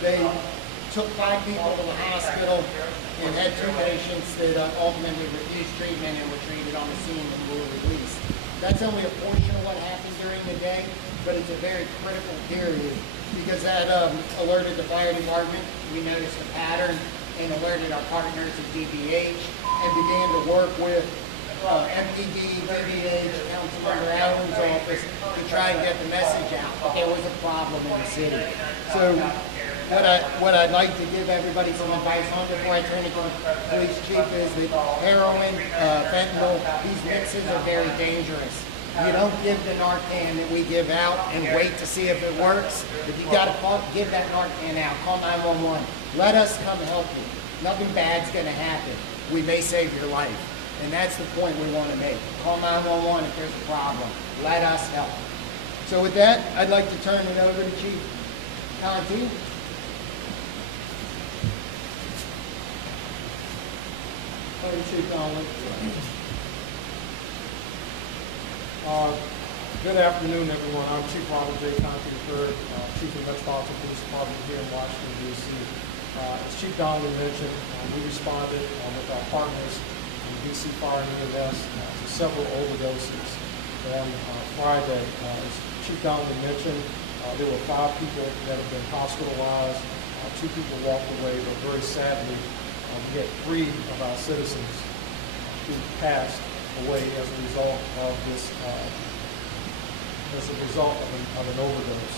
They took 5 people to the hospital and had 2 patients that ultimately refused treatment and were treated on the scene and were released. That's only a portion of what happened during the day, but it's a very critical period because that alerted the fire department. We noticed a pattern and alerted our partners at DBH and began to work with MPD, DBH, Councilmember Allen's office to try and get the message out that there was a problem in the city. So what I'd like to give everybody some advice on before I turn it to the police chief is that heroin, fentanyl, these mixes are very dangerous. You don't give the Narcan that we give out and wait to see if it works. If you got to give that Narcan out, call 911. Let us come help you. Nothing bad's going to happen. We may save your life. And that's the point we want to make. Call 911 if there's a problem. Let us help. So with that, I'd like to turn it over to Chief Contee. Chief Conley. Good afternoon, everyone. I'm Chief Robert J. Contee III, Chief of the Metropolitan Police Department here in Washington, D.C. As Chief Donnelly mentioned, we responded with our partners in D.C. Fire and EMS to several overdoses on Friday. As Chief Donnelly mentioned, there were 5 people that have been hospitalized. 2 people walked away, but very sadly, we had 3 of our citizens who passed away as a result of this, of an overdose.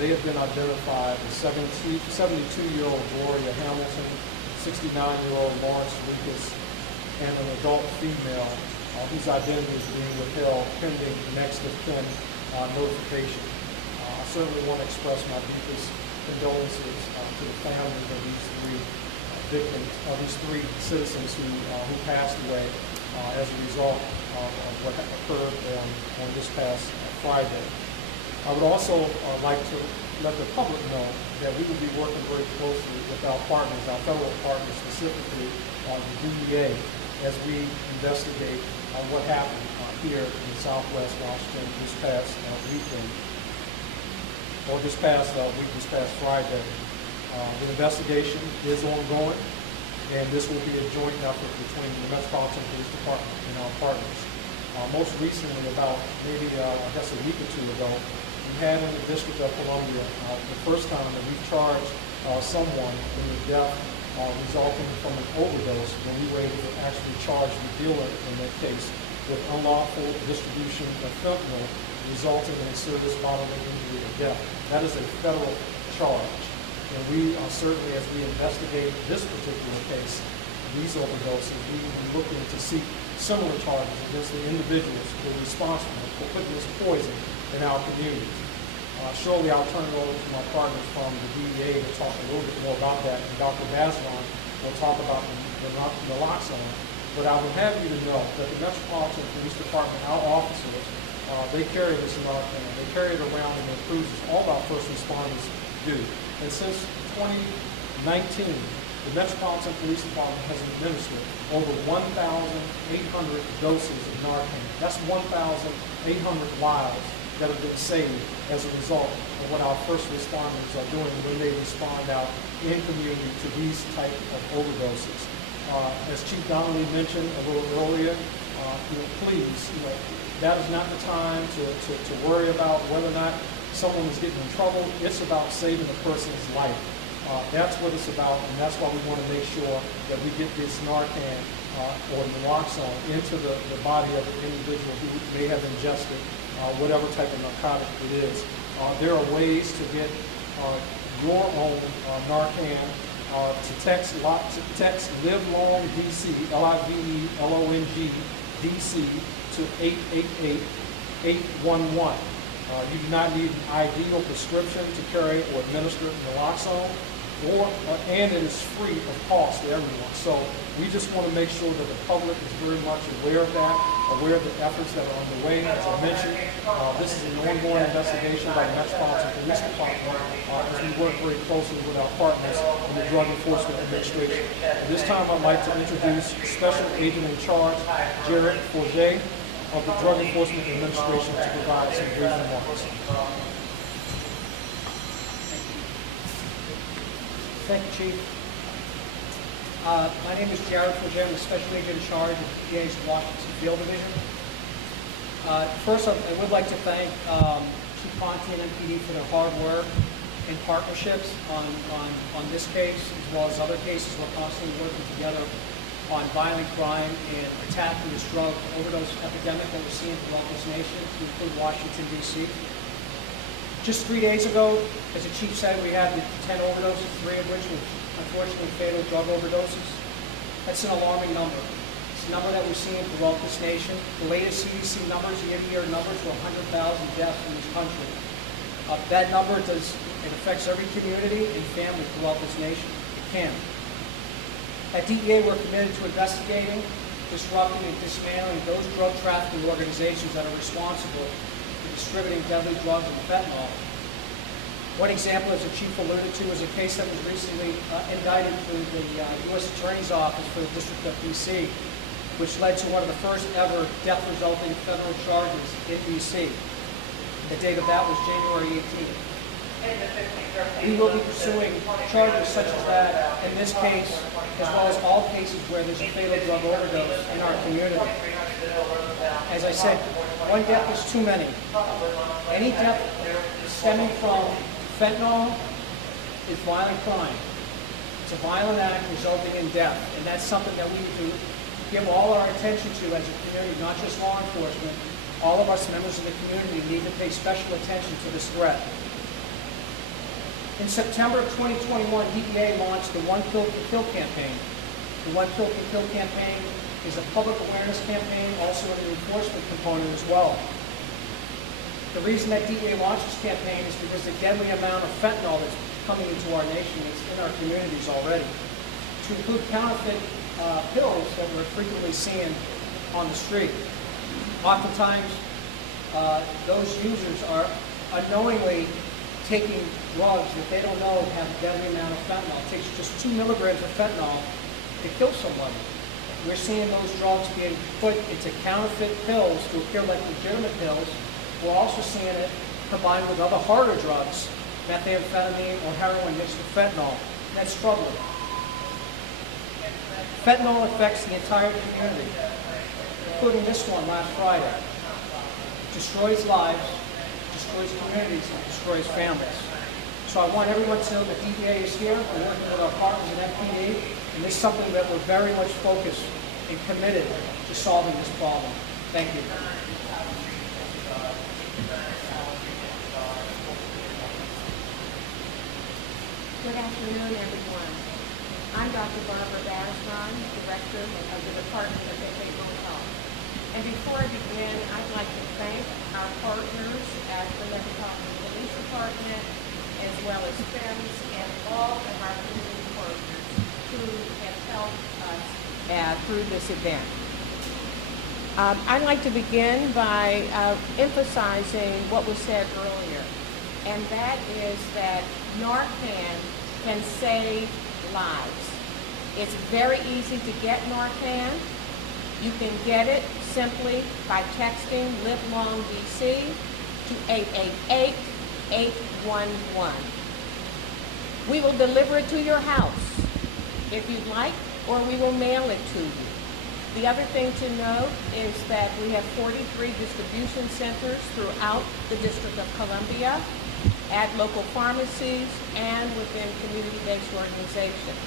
They have been identified as 72-year-old Gloria Hamilton, 69-year-old Lawrence Lucas, and an adult female whose identity is being withheld pending next of kin notification. I certainly want to express my deepest condolences to the families of these 3 victims, these 3 citizens who passed away as a result of what occurred on this past Friday. I would also like to let the public know that we will be working very closely with our partners, our federal partners, specifically the DEA, as we investigate what happened here in Southwest Washington this past weekend, or this past Friday. The investigation is ongoing, and this will be a joint effort between the Metropolitan Police Department and our partners. Most recently, about maybe a week or 2 ago, we had in the District of Columbia the first time that we charged someone in the death resulting from an overdose, when we were able to actually charge the dealer in that case with unlawful distribution of fentanyl resulting in a serious bodily injury or death. That is a federal charge. And we certainly, as we investigate this particular case, these overdoses, we will be looking to seek similar charges against the individuals who are responsible for putting this poison in our communities. Shortly, I'll turn it over to my partners from the DEA to talk a little bit more about that, and Dr. Bazelon will talk about the naloxone. But I would have you to know that the Metropolitan Police Department, our officers, they carry this Narcan. They carry it around in their cruisers. All of our first responders do. And since 2019, the Metropolitan Police Department has administered over 1,800 doses of Narcan. That's 1,800 lives that have been saved as a result of what our first responders are doing when they respond out in community to these type of overdoses. As Chief Donnelly mentioned a little earlier, please, that is not the time to worry about whether or not someone is getting in trouble. It's about saving a person's life. That's what it's about, and that's why we want to make sure that we get this Narcan or naloxone into the body of an individual who may have ingested whatever type of narcotic it is. There are ways to get your own Narcan to text Live Long DC, LIVELONG DC to 888-811. You do not need an ID or prescription to carry or administer naloxone, and it is free of cost to everyone. So we just want to make sure that the public is very much aware of that, aware of the efforts that are underway. As I mentioned, this is an ongoing investigation by the Metropolitan Police Department as we work very closely with our partners in the Drug Enforcement Administration. At this time, I'd like to introduce Special Agent in Charge, Jared Forget, of the Drug Enforcement Administration, to provide some brief remarks. Thank you, Chief. My name is Jared Forget. I'm the Special Agent in charge of the DA's Washington Field Division. First, I would like to thank Chief Contee and MPD for their hard work and partnerships on this case, as well as other cases. We're constantly working together on violent crime and attacking this drug overdose epidemic that we're seeing throughout this nation, to include Washington, D.C. Just 3 days ago, as the chief said, we had the 10 overdoses, 3 of which were unfortunately fatal drug overdoses. That's an alarming number. It's a number that we're seeing throughout this nation. The latest CDC numbers, year-to-year numbers, were 100,000 deaths in this country. That number it affects every community and family throughout this nation. It can. At DEA, we're committed to investigating, disrupting, and dismantling those drug trafficking organizations that are responsible for distributing deadly drugs and fentanyl. One example, as the chief alluded to, is a case that was recently indicted through the U.S. Attorney's Office for the District of D.C., which led to one of the first ever death-resulting federal charges in D.C. The date of that was January 18th. We will be pursuing charges such as that in this case, as well as all cases where there's a fatal drug overdose in our community. As I said, one death is too many. Any death stemming from fentanyl is violent crime. It's a violent act resulting in death, and that's something that we need to give all our attention to as a community, not just law enforcement. All of us members of the community need to pay special attention to this threat. In September of 2021, DEA launched the One Pill to Kill campaign. The One Pill to Kill campaign is a public awareness campaign, also an enforcement component as well. The reason that DEA launched this campaign is because the deadly amount of fentanyl that's coming into our nation is in our communities already. To include counterfeit pills that we're frequently seeing on the street. Oftentimes, those users are unknowingly taking drugs that they don't know have a deadly amount of fentanyl. It takes just 2 milligrams of fentanyl to kill someone. We're seeing those drugs being put into counterfeit pills to appear like legitimate pills. We're also seeing it combined with other harder drugs, methamphetamine or heroin mixed with fentanyl. That's troubling. Fentanyl affects the entire community, including this one last Friday. Destroys lives, destroys communities, and destroys families. So I want everyone to know that DEA is here. We're working with our partners at MPD, and this is something that we're very much focused and committed to solving this problem. Thank you. Good afternoon, everyone. I'm Dr. Barbara Basron, Director of the Department of Behavioral Health. And before I begin, I'd like to thank our partners at the Metropolitan Police Department, as well as friends and all of our community partners who have helped us through this event. I'd like to begin by emphasizing what was said earlier, and that is that Narcan can save lives. It's very easy to get Narcan. You can get it simply by texting Live Long DC to 888-811. We will deliver it to your house if you'd like, or we will mail it to you. The other thing to note is that we have 43 distribution centers throughout the District of Columbia, at local pharmacies, and within community-based organizations.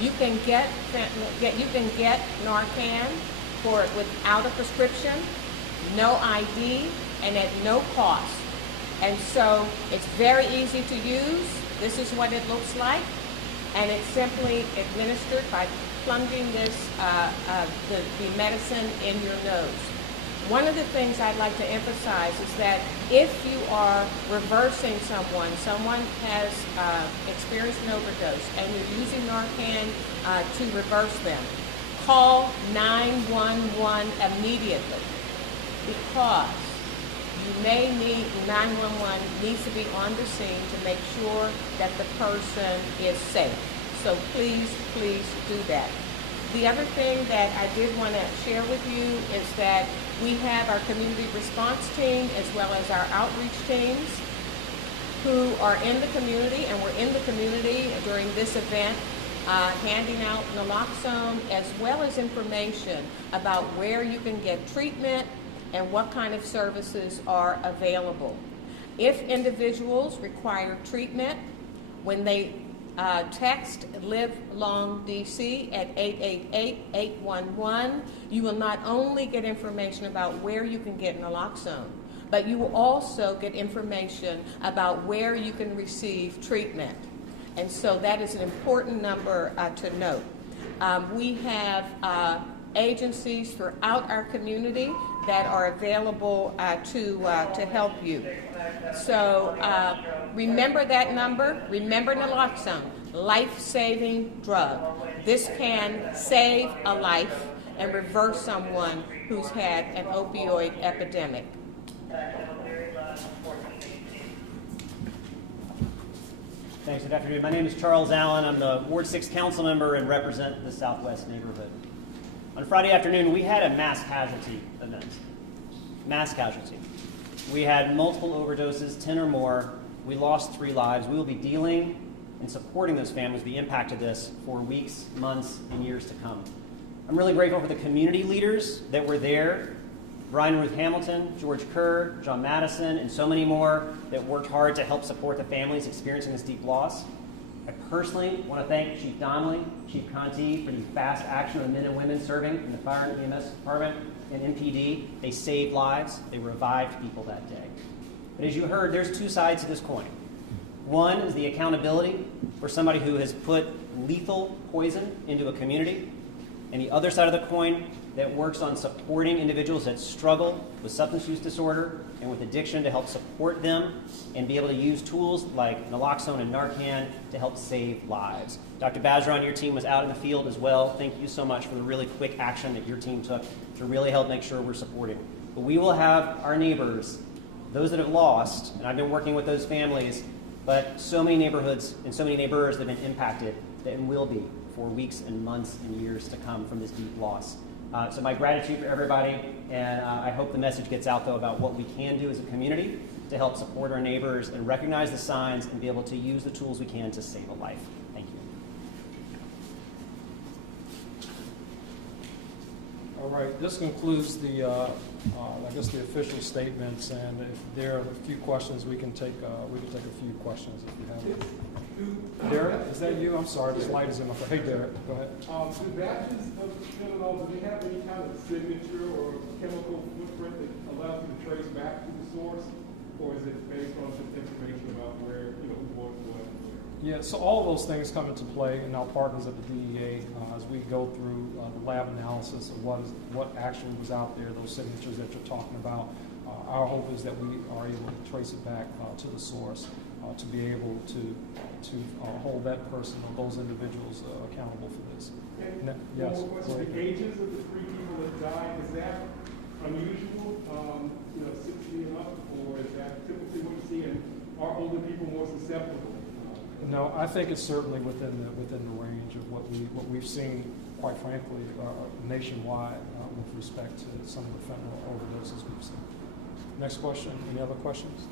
You can get Narcan without a prescription, no ID, and at no cost. And so it's very easy to use. This is what it looks like, and it's simply administered by plunging the medicine in your nose. One of the things I'd like to emphasize is that if you are reversing someone has experienced an overdose, and you're using Narcan to reverse them, call 911 immediately, because you may need 911 needs to be on the scene to make sure that the person is safe. So please, please do that. The other thing that I did want to share with you is that we have our community response team as well as our outreach teams. who are in the community, and we're in the community during this event, handing out naloxone as well as information about where you can get treatment and what kind of services are available. If individuals require treatment, when they text Live Long DC at 888-811, you will not only get information about where you can get naloxone, but you will also get information about where you can receive treatment. And so that is an important number to note. We have agencies throughout our community that are available to help you. So remember that number. Remember naloxone, life-saving drug. This can save a life and reverse someone who's had an opioid epidemic. Thanks. Good afternoon. My name is Charles Allen. I'm the Ward 6 council member and represent the Southwest neighborhood. On Friday afternoon, we had a mass casualty event. Mass casualty. We had multiple overdoses, 10 or more. We lost 3 lives. We will be dealing and supporting those families, the impact of this, for weeks, months, and years to come. I'm really grateful for the community leaders that were there. Brian and Ruth Hamilton, George Kerr, John Madison, and so many more that worked hard to help support the families experiencing this deep loss. I personally want to thank Chief Donnelly, Chief Contee for the fast action of the men and women serving in the Fire and EMS Department and MPD. They saved lives. They revived people that day. But as you heard, there's 2 sides to this coin. One is the accountability for somebody who has put lethal poison into a community, and the other side of the coin that works on supporting individuals that struggle with substance use disorder and with addiction to help support them and be able to use tools like naloxone and Narcan to help save lives. Dr. Bazran, your team was out in the field as well. Thank you so much for the really quick action that your team took to really help make sure we're supporting. But we will have our neighbors, those that have lost, and I've been working with those families, but so many neighborhoods and so many neighbors that have been impacted that will be for weeks and months and years to come from this deep loss. So my gratitude for everybody, and I hope the message gets out, though, about what we can do as a community to help support our neighbors and recognize the signs and be able to use the tools we can to save a life. Thank you. All right, this concludes the, I guess, the official statements, and if there are a few questions, we can take a few questions if you have them. Derek, is that you? I'm sorry, this light is in my face. Hey, Derek, go ahead. Do batches of fentanyl, do they have any kind of signature or chemical footprint that allows you to trace back to the source? Or is it based on just information about where, who bought what? Yeah, so all of those things come into play, and our partners at the DEA, as we go through the lab analysis of what actually was out there, those signatures that you're talking about. Our hope is that we are able to trace it back to the source, to be able to hold that person or those individuals accountable for this. And Yes. one more question. The ages of the 3 people that died, is that unusual, 60 and up, or is that typically what you see, and are older people more susceptible? No, I think it's certainly within the range of what we've seen, quite frankly, nationwide with respect to some of the fentanyl overdoses we've seen. Next question. Any other questions?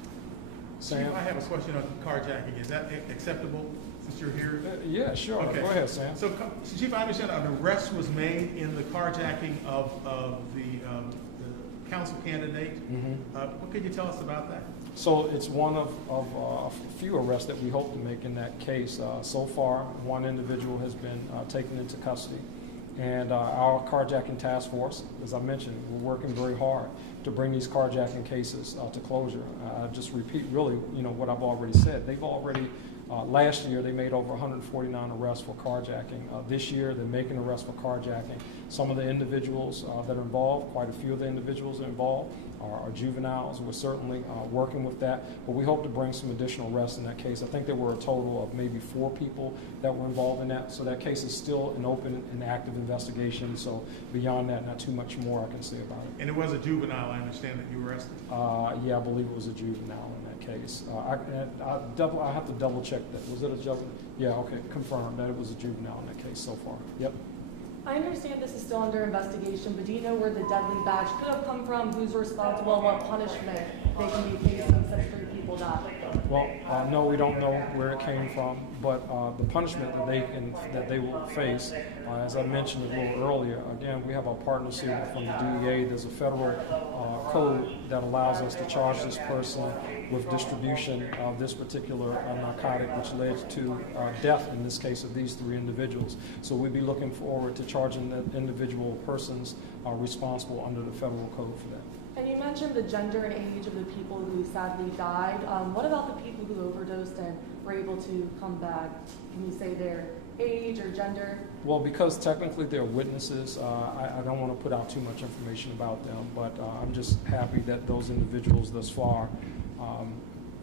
Sam? I have a question on carjacking. Is that acceptable since you're here? Yeah, sure. Okay. Go ahead, Sam. So, Chief, I understand an arrest was made in the carjacking of the council candidate. What could you tell us about that? So it's one of a few arrests that we hope to make in that case. So far, one individual has been taken into custody. And our carjacking task force, as I mentioned, we're working very hard to bring these carjacking cases to closure. Just repeat really, what I've already said. They've already, last year, they made over 149 arrests for carjacking. This year, they're making arrests for carjacking. Some of the individuals that are involved, quite a few of the individuals involved, are juveniles. We're certainly working with that, but we hope to bring some additional arrests in that case. I think there were a total of maybe 4 people that were involved in that, so that case is still an open and active investigation, so beyond that, not too much more I can say about it. And it was a juvenile, I understand, that you arrested? Yeah, I believe it was a juvenile in that case. I have to double check that. Was it a juvenile? Yeah, okay, confirmed that it was a juvenile in that case so far. Yep. I understand this is still under investigation, but do you know where the deadly badge could have come from? Who's responsible? What punishment they can be facing since 3 people died? Well, no, we don't know where it came from, but the punishment that they will face, as I mentioned a little earlier, again, we have our partners here from the DEA. There's a federal code that allows us to charge this person with distribution of this particular narcotic, which led to death in this case of these 3 individuals. So we'd be looking forward to charging the individual persons responsible under the federal code for that. And you mentioned the gender and age of the people who sadly died. What about the people who overdosed and were able to come back? Can you say their age or gender? Well, because technically they're witnesses, I don't want to put out too much information about them, but I'm just happy that those individuals thus far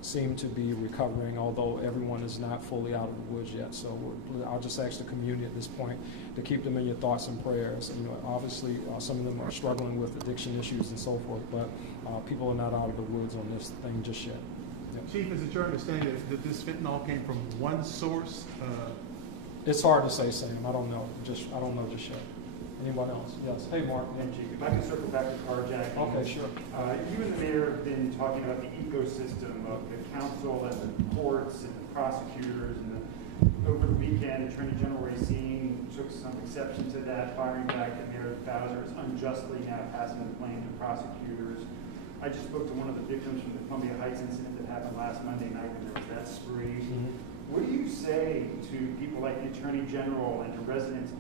seem to be recovering, although everyone is not fully out of the woods yet. So I'll just ask the community at this point to keep them in your thoughts and prayers. You know, obviously, some of them are struggling with addiction issues and so forth, but people are not out of the woods on this thing just yet. Yep. Chief, is it your understanding that this fentanyl came from one source? It's hard to say, Sam. I don't know. I don't know just yet. Anyone else? Yes. Hey, Mark. If I can circle back to carjacking. Okay, sure. You and the mayor have been talking about the ecosystem of the council and the courts and the prosecutors, and over the weekend, Attorney General Racine took some exception to that, firing back at Mayor Bowser is unjustly now passing the blame to prosecutors. I just spoke to one of the victims from the Columbia Heights incident that happened last Monday night when there was that spree. What do you say to people like the Attorney General and to residents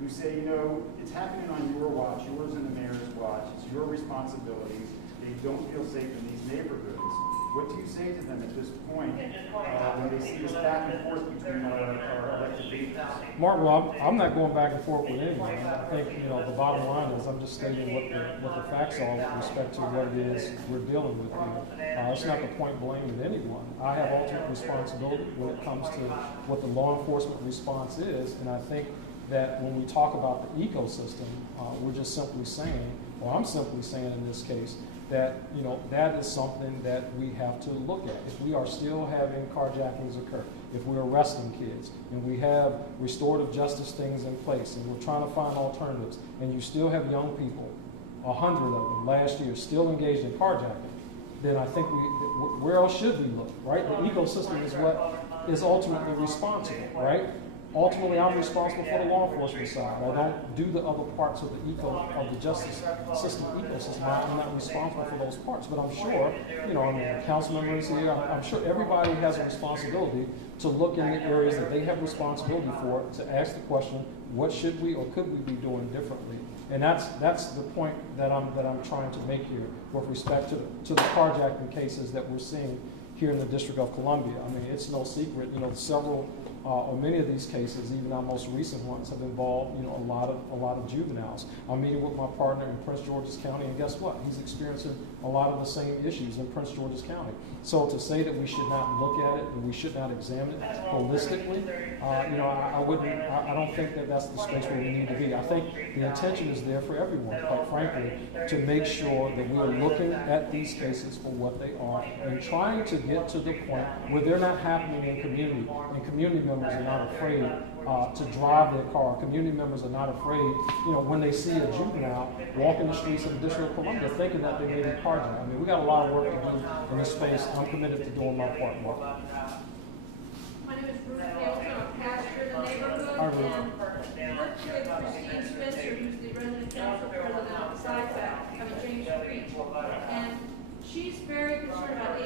who say, you know, it's happening on your watch, yours and the mayor's watch, it's your responsibilities, they don't feel safe in these neighborhoods. What do you say to them at this point when they see this back and forth between our elected leaders? Mark, well, I'm not going back and forth with anyone. I think, you know, the bottom line is I'm just stating what the facts are with respect to what it is we're dealing with here. It's not the point blaming anyone. I have ultimate responsibility when it comes to what the law enforcement response is, and I think that when we talk about the ecosystem, we're just simply saying, or I'm simply saying in this case, that, you know, that is something that we have to look at. If we are still having carjackings occur, if we're arresting kids, and we have restorative justice things in place, and we're trying to find alternatives, and you still have young people, 100 of them last year, still engaged in carjacking, then I think where else should we look, right? The ecosystem is what is ultimately responsible, right? Ultimately, I'm responsible for the law enforcement side. I don't do the other parts of the justice system ecosystem. I'm not responsible for those parts. But I'm sure, you know, I mean, the council members here, I'm sure everybody has a responsibility to look in the areas that they have responsibility for, to ask the question, what should we or could we be doing differently? And that's the point that I'm trying to make here with respect to the carjacking cases that we're seeing here in the District of Columbia. I mean, it's no secret, you know, several or many of these cases, even our most recent ones, have involved, you know, a lot of juveniles. I'm meeting with my partner in Prince George's County, and guess what? He's experiencing a lot of the same issues in Prince George's County. So to say that we should not look at it and we should not examine it holistically, you know, I don't think that that's the space where we need to be. I think the intention is there for everyone, quite frankly, to make sure that we are looking at these cases for what they are and trying to get to the point where they're not happening in community, and community members are not afraid to drive their car. Community members are not afraid, you know, when they see a juvenile walking the streets of the District of Columbia thinking that they may be carjacked. I mean, we got a lot of work to do in this space. I'm committed to doing my part. My name is Ruth Nielsen. I'm pastor in the neighborhood, Hi, Ruth. and worked with Christine Spencer, who's the resident council president of James Street. And she's very concerned about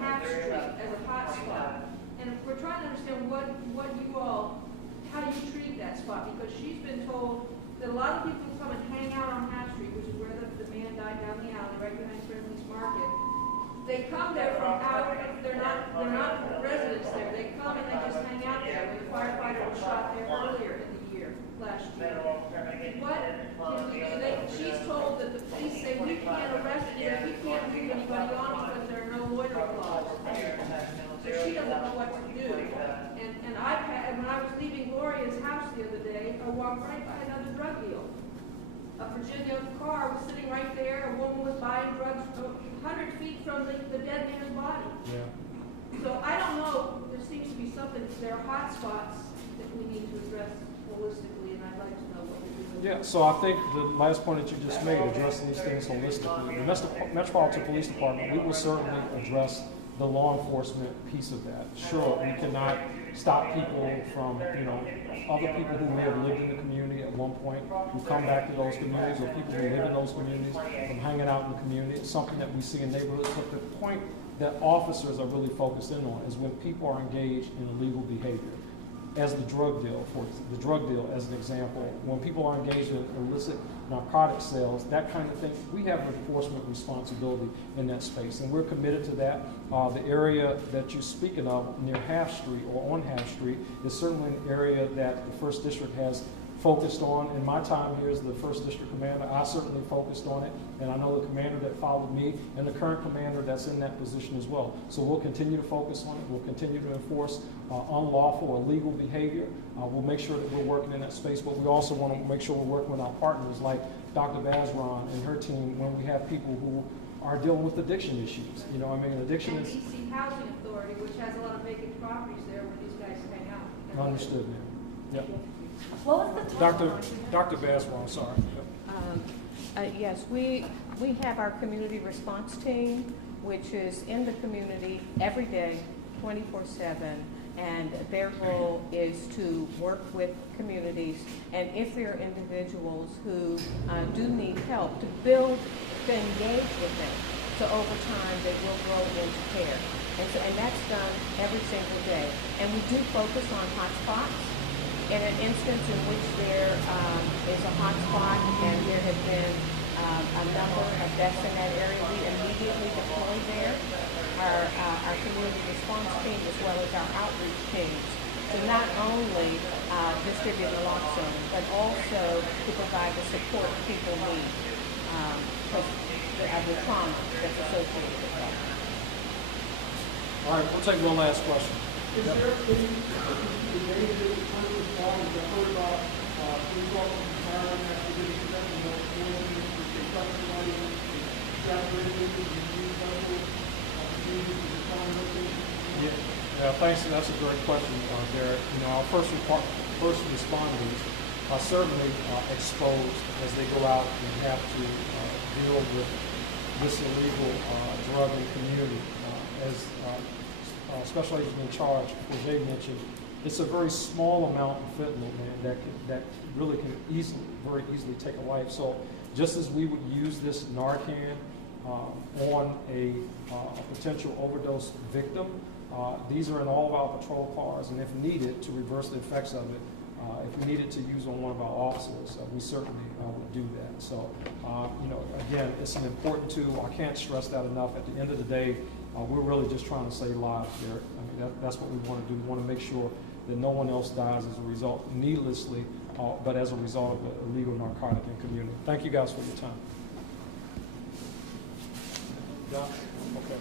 Half Street as a hot spot. And we're trying to understand how you treat that spot, because she's been told that a lot of people come and hang out on Half Street, which is where the man died down the alley, right behind Friendly's Market. They come there from out, they're not residents there. They come and they just hang out there. The firefighter was shot there earlier in the year, last year. What can we do? She's told that the police say, we can't arrest you, we can't move anybody on because there are no loitering laws. So she doesn't know what to do. And when I was leaving Gloria's house the other day, I walked right by another drug deal. A Virginia car was sitting right there. A woman was buying drugs 100 feet from the dead man's body. Yeah. So I don't know. There seems to be something. There are hot spots that we need to address holistically, and I'd like to know what you're doing. Yeah, so I think the last point that you just made, addressing these things holistically, the Metropolitan Police Department, we will certainly address the law enforcement piece of that. Sure, we cannot stop people from, other people who may have lived in the community at one point, who come back to those communities, or people who live in those communities, from hanging out in the community. It's something that we see in neighborhoods, but the point that officers are really focused in on is when people are engaged in illegal behavior. As the drug deal as an example, when people are engaged in illicit narcotic sales, that kind of thing, we have an enforcement responsibility in that space, and we're committed to that. The area that you're speaking of near Half Street or on Half Street is certainly an area that the First District has focused on. In my time here as the First District Commander, I certainly focused on it, and I know the commander that followed me and the current commander that's in that position as well. So we'll continue to focus on it. We'll continue to enforce unlawful or illegal behavior. We'll make sure that we're working in that space, but we also want to make sure we're working with our partners like Dr. Bazran and her team when we have people who are dealing with addiction issues. Addiction And is... DC Housing Authority, which has a lot of vacant properties there where these guys hang out. Understood, ma'am. Yep. What was the timeline? Dr. Bazran, sorry. Yep. Yes, we have our community response team, which is in the community every day, 24/7, and their role is to work with communities, and if there are individuals who do need help, to engage with them. So over time, they will grow into care. And that's done every single day. And we do focus on hotspots. In an instance in which there is a hotspot and there have been a number of deaths in that area, we immediately deploy there our community response team as well as our outreach teams to not only distribute naloxone, but also to provide the support people need because of the trauma that's associated with that. All right, we'll take one last question. Is there any debate that the first responders have heard about police officers retiring after getting convicted of poisoning, they cut somebody, they exaggerated it, they use medical procedures to define location? Yeah, thanks. That's a great question, Derek. Our first responders are certainly exposed as they go out and have to deal with this illegal drug in the community. As Special Agent in Charge, Jose mentioned, it's a very small amount of fentanyl, man, that really can very easily take a life. So just as we would use this Narcan on a potential overdose victim, these are in all of our patrol cars, and if needed, to reverse the effects of it, if we needed to use on one of our officers, we certainly would do that. So, again, it's an important tool. I can't stress that enough. At the end of the day, we're really just trying to save lives, Derek. I mean, that's what we want to do. We want to make sure that no one else dies as a result, needlessly, but as a result of an illegal narcotic in the community. Thank you guys for your time. Yeah? Okay.